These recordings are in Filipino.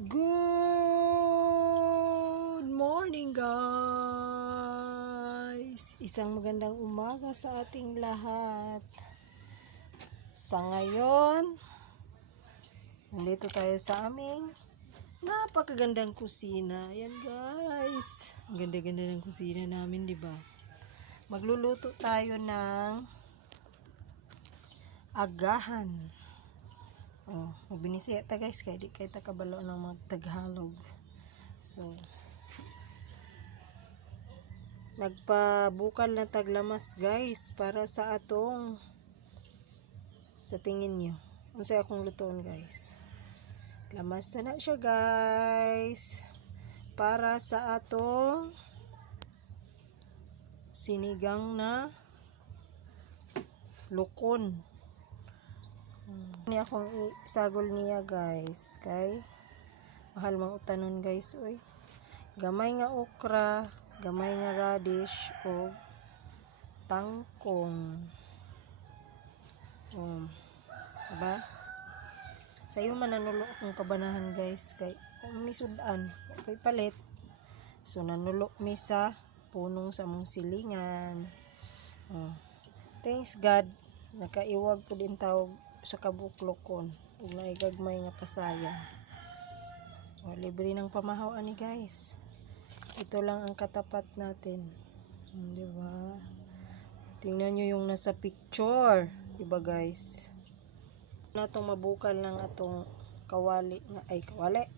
Good morning guys! Isang magandang umaga sa ating lahat. Sa ngayon, nandito tayo sa aming napakagandang kusina. Ayan guys, ang ganda-ganda ng kusina namin, di ba? Magluluto tayo ng agahan. Magbinisaya ta guys, kaya di kayo takabalo ng magtaghalog. So, nagpabukal na taglamas guys para sa atong, sa tingin nyo unsay akong lutoon guys, lamas na siya guys para sa atong sinigang na lukon. Ni akong isagol niya guys, kay mahal mang utanon guys. Oy, gamay nga okra, gamay nga radish o tangkong. Diba? Sayo mananulo akong kabanahan guys, kay kung misudan kay palit, so nanulo mi sa punong sa mong silingan. Thanks God, nakaiwag po din tawag sa kabuklokon ug naigagmay nga pasayan. Libre ng pamahaw ani guys. Ito lang ang katapat natin, di ba? Tingnan nyo yung nasa picture, di ba guys? Natong mabukal ng atong kawali nga, ay kawali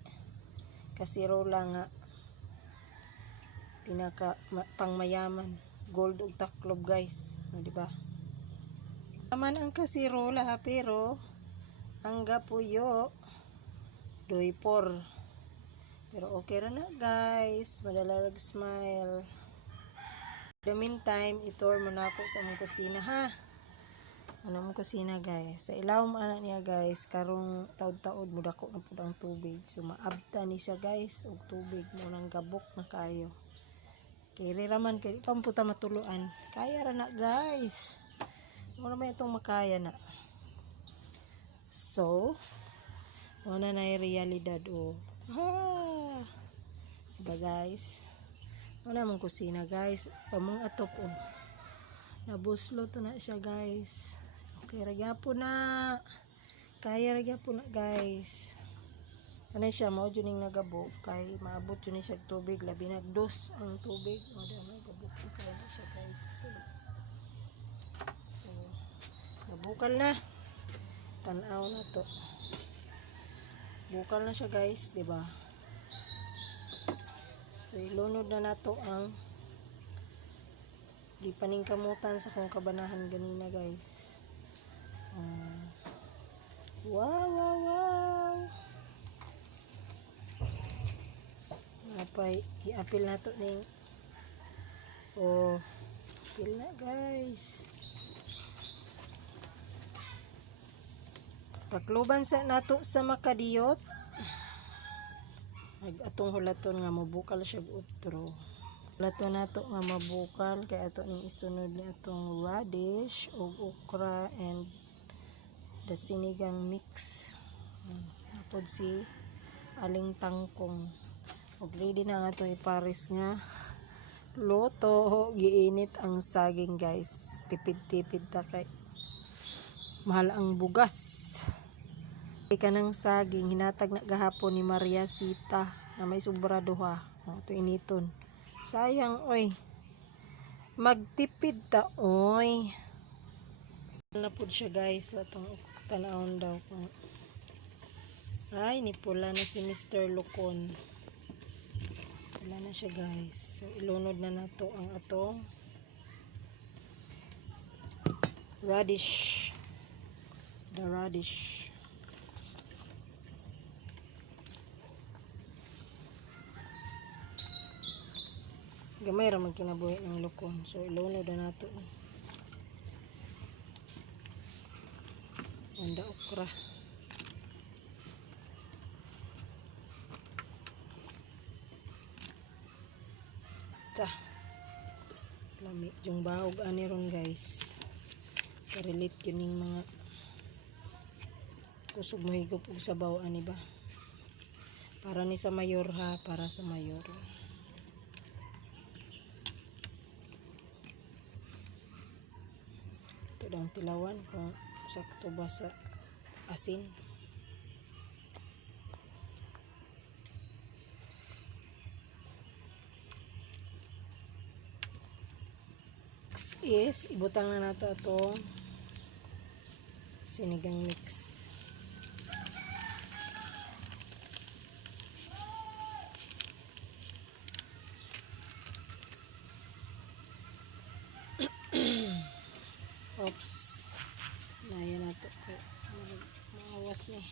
kasirola nga pinaka pangmayaman, gold ug taklob guys, di ba? Naman ang kasirola pero ang gapuyo doypor. Pero okay ra na guys, madalarag smile. The meantime, itor mo na ako sa mong kusina ha. Ano mong kusina guys, sa ilawom ana niya guys, karong taod-taod mo dako na pud ang tubig, so maabta ni siya guys og tubig mo nang gabok na kayo. Kaya raman kay pamputa matuluan, kaya ra na guys. Wala may itong makaya na. So, wala na yung realidad. Diba guys? Wala mong kusina guys. Among atop nabuslo to na siya guys. Okay, ragya po na. Kaya ragya po na guys. Ano siya, mao dyan yung nagabo. Kay maabot dyan siya tubig. Labi na dos ang tubig. O dyan nagabo. Kaya na siya guys. Bukal na, tanaw na to, bukal na siya guys, di ba? So ilunod na nato ang gipaningkamutan sa kong kabanahan ganina guys. Wow napay iapil na to ning apil na guys. Takloban sa nato sa makadiyot. Atong hulaton nga mabukal siya utro. Hulaton nato nga mabukal kay ato ning isunod ni atong radish ug okra and the sinigang mix. Napod si aling tangkong. Ug ready na nga to ipares nga loto. Giinit ang saging guys. Tipid-tipid ta kay mahal ang bugas. Kanang saging hinatag na gahapon ni Maria Sita na may sobra duha. Ito initon. Sayang oy. Magtipid ta oy. Na pud siya guys, atong tanawon daw kung ay nipula na si Mr. Lukon. Wala na siya guys. So ilunod na nato ang atong radish. The radish. Gamay ra man kinabuhi ng lukon, so ilunod na nato ni anda okra. Lami yung bahog ani ron guys, karelate yun yung mga kusog mo higop og sabaw ani ba. Para ni sa mayor ha, para sa mayor. Ito daw ang tilawan kung sakto ba sa asin. Next is ibutang na nato itong sinigang mix. Oops. Naya na to ko. Maawas ni.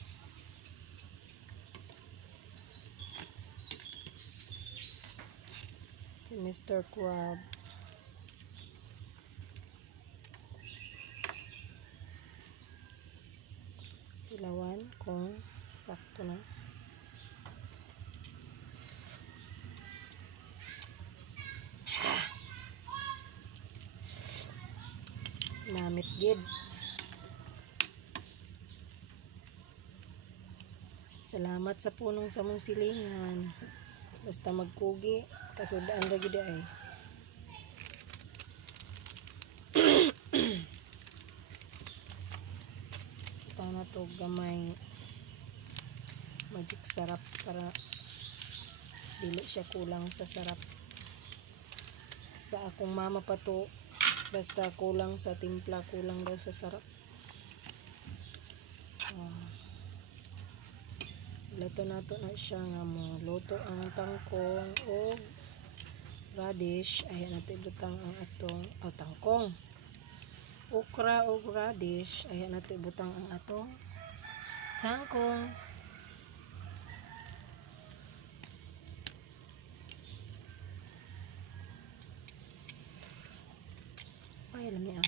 Si Mr. Crab. Tilawan kung sakto na. Namit gid. Salamat sa punong sa mong silingan. Basta magkugi, kasudaan ra gid ay. Ito na to gamay magic sarap para dili siya kulang sa sarap. Sa akong mama pa to, basta kulang sa timpla, kulang daw sa sarap. Lato nato na siya nga mo luto ang tangkong o radish. Ayan natin ibutang ang atong tangkong, okra o radish. Ayan natin ibutang ang atong tangkong. Ay alam niya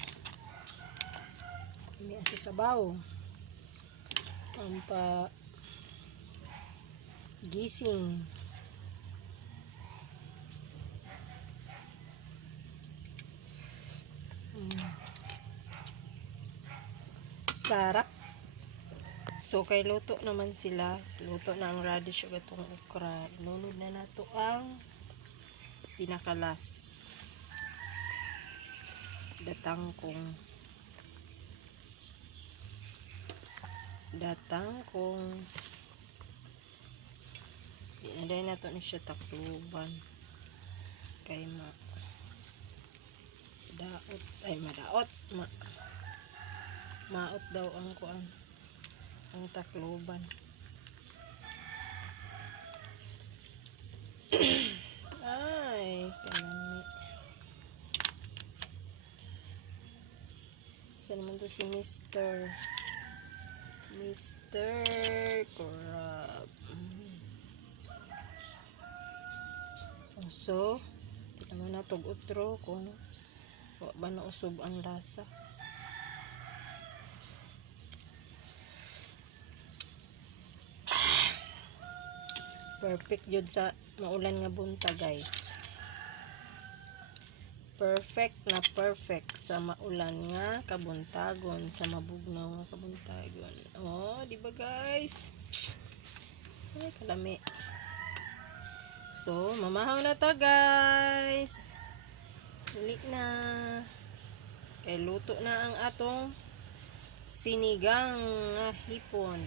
ini sa sabaw pampa gising. Sarap. So kay luto naman sila, luto na ang radish ug atong okra. Inunod na nato ang pinakalas, datangkong Inaday na to ni siya takluban kay maot daw ang kuan ang takluban. Ay kanami sa naman to si Mr. Crab. So, tignan mo na tog utro kung wa ba na usog ang lasa. Perfect jud sa maulan nga bunta, guys. Perfect na perfect sa maulan nga kabuntagon, sa mabugnaw nga kabuntagon. Oh, di ba, guys? Ay, kalami. So, mamahaw na ta, guys. Dili na. Kay luto na ang atong sinigang hipon.